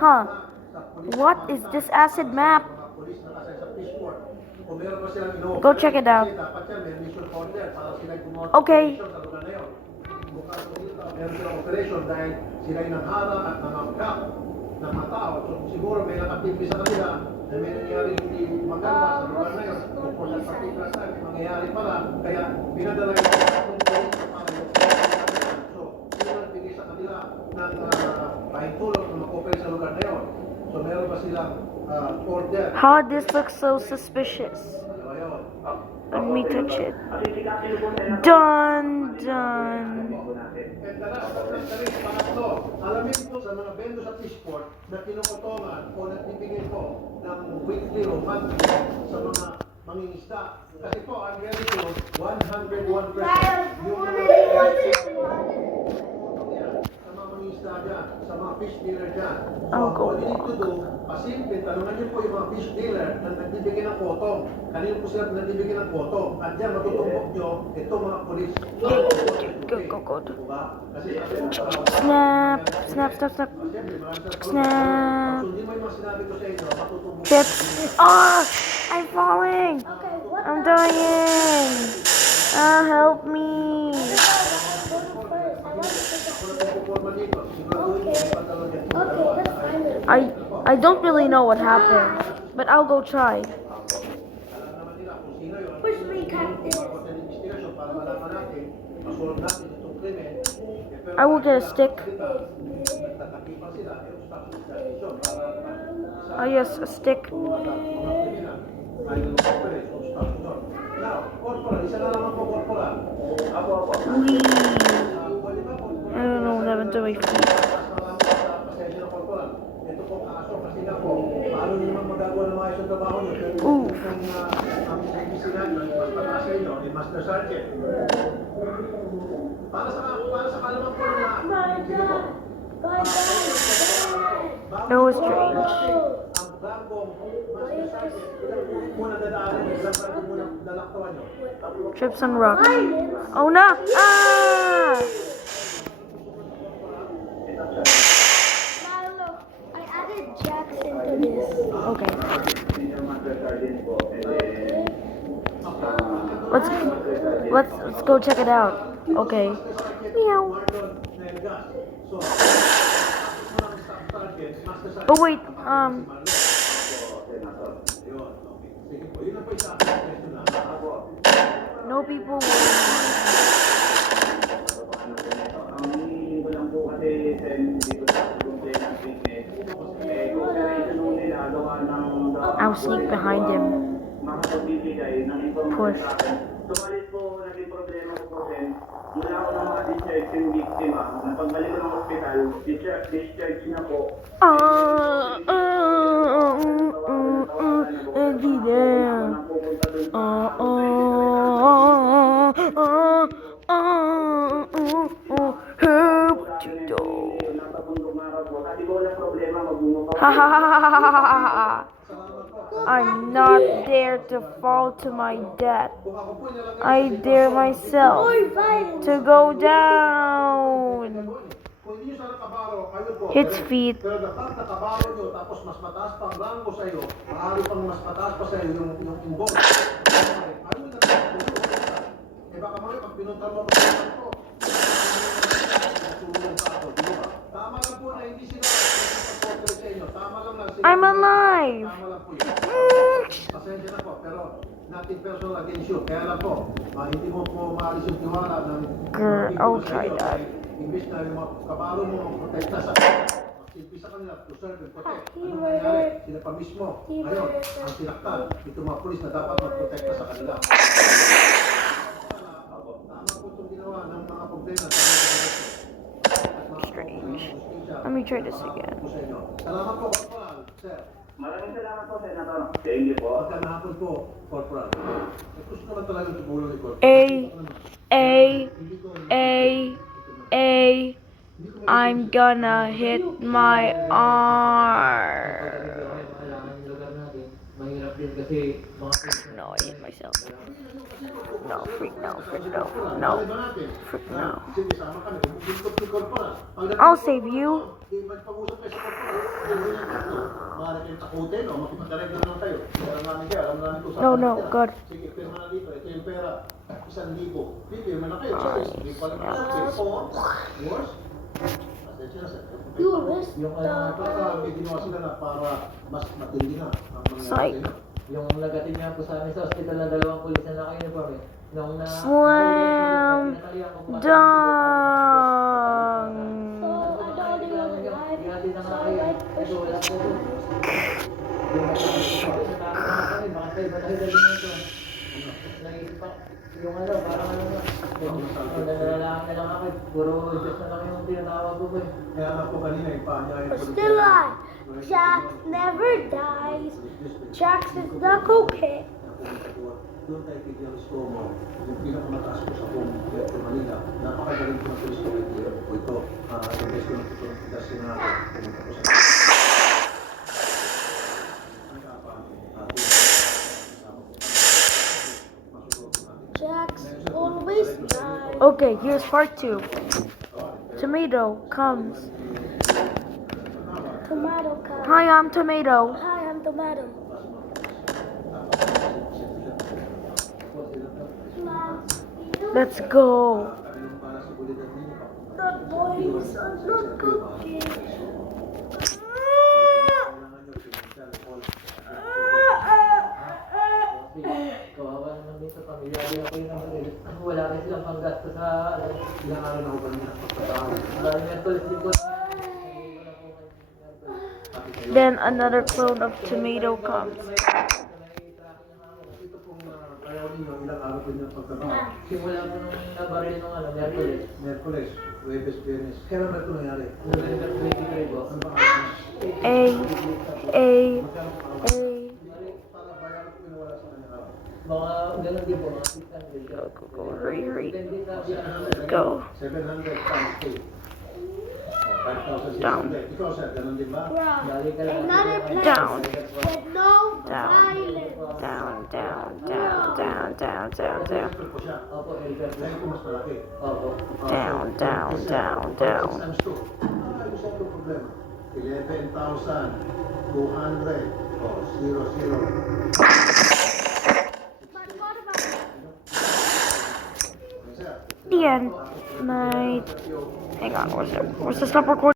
Huh. What is this acid map? Go check it out. Okay. Meron silang operation dahil sila yung nangharang at nangangkap ng mga tao. So siguro may nakatipis sa kanila na may nangyari hindi maganda sa lugar na yun. Kung sa particular time, may mangyayari pala. Kaya pinadala yung police para yung so sila nagbigay sa kanila ng pahintulong na mag-operate sa lugar na yun. So meron ba silang order? How this looks so suspicious. Let me touch it. Dun dun. Alamin po sa mga vendors sa fishport na kinukutongan o nagbibigay po ng weekly o monthly sa mga mangingisda. Kasi po, ang very sure, 101% yung sa mga mangingisda dyan, sa mga fish dealer dyan. So, all you need to do, pasimple, tanungan niyo po yung mga fish dealer na nagbibigay ng kotong. Kanino po sila nagbibigay ng kotong? At dyan, matutumbok nyo, ito mga polis. Snap, snap, snap, snap. Snap. Chips. Oh, I'm falling. I'm dying. Help me. I don't really know what happened, but I'll go try. Push me, Captain. I will get a stick. Oh yes, a stick. Whee. I don't know what happened to my feet. Ooh. That was strange. Trips on rocks. Oh no! Ah! I added Jackson to this. Okay. Let's go check it out. Okay. Meow. Oh wait, no people I'll sneak behind him. Push. Mula ako ng mga discharge yung biktima. Napagbalik ko ng hospital, discharge na po. I'm not there to fall to my death. I dare myself to go down. Hits feet. I'm alive. Grr, I'll try that. Strange. Let me try this again. Maraming salamat po, Senator. Thank you po. A. I'm gonna hit my arm. No, I hit myself. No, freak no, freak no, no, freak no. Sige, sama kami. Bukod pa na. I'll save you. Magpag-usap kayo sa korporal. Maaari kayong takutin o makipagkalag lang kayo. Alam namin kayo, alam namin kung saan No, kayo no, tira. God. Sige, pirma na dito. Ito yung pera. 1,000. Pipirma na kayo. Cheers. Hindi pa naman cheers. Yours? Attention na sir. You risk Yung may ginawa sila na para mas matindi na ang Psych. mangyayari. Yung nagatid niya po sa amin sa hospital na 2 pulis na naka-uniform eh. Nung na... Slam dunk. So I don't even want to drive. Hinatid na So nga I kayo. like Ito, wala push. po ito. Yung nakakita kami, baka sa iba tayo dali nito. Naisip pa, yung ano, parang ano nga. Nalalaman na lang ako, puro Diyos na lang yung tinatawag ko eh. Kaya nga po kanina yung paanyayin But still alive. Jax never dies. Jax is the cocaine. Doon tayo kay Dios Como, yung pinakamataas ko sa Como, Puerto Manila. Napakagaling ko na tulis ko kay Dios po ito. Yung best ko na ito, kasi nga ako, pumunta ko sa ang kapang Jax always dies. Okay, here's part 2. Tomato comes. Tomato cow. Hi, I'm Tomato. Hi, I'm Tomato. Let's go. The boys are not cooking. Kawawa naman dito, pamilyado ako yung naman. Wala rin silang panggasto sa... Ilang araw na ako kanina pagkatao. Dahil yung tulis din ko. Then another clone of Tomato comes. Ito pong ayaw ninyo, ilang araw po niyo pagkatao. Simula ko nung nabaril nung ano, Merkulis. Merkules, Webes, Viernes. Kailan ba ito nangyari? November 23 po. Ano ba ang A, A, para bayan ko pinawala sa kanya araw? Mga ganun din po, mga 600. go, hurry, hurry. Depende sa biyahe. Go. 700 times 8. 5,600. Down. Ikaw sir, ganun din ba? Bro, Dali ka lang. another place Down. with no Down. violence. Down, down, down, down, down, down, down. Ito po siya. Opo, Elber. Dahil ko mas malaki. Opo. Down, down, down, down. Times 2. Ayos ang problema. 11,200. Oh, 0, 0. But what about Sir, The end. Night. Hang on, where's the stop recording?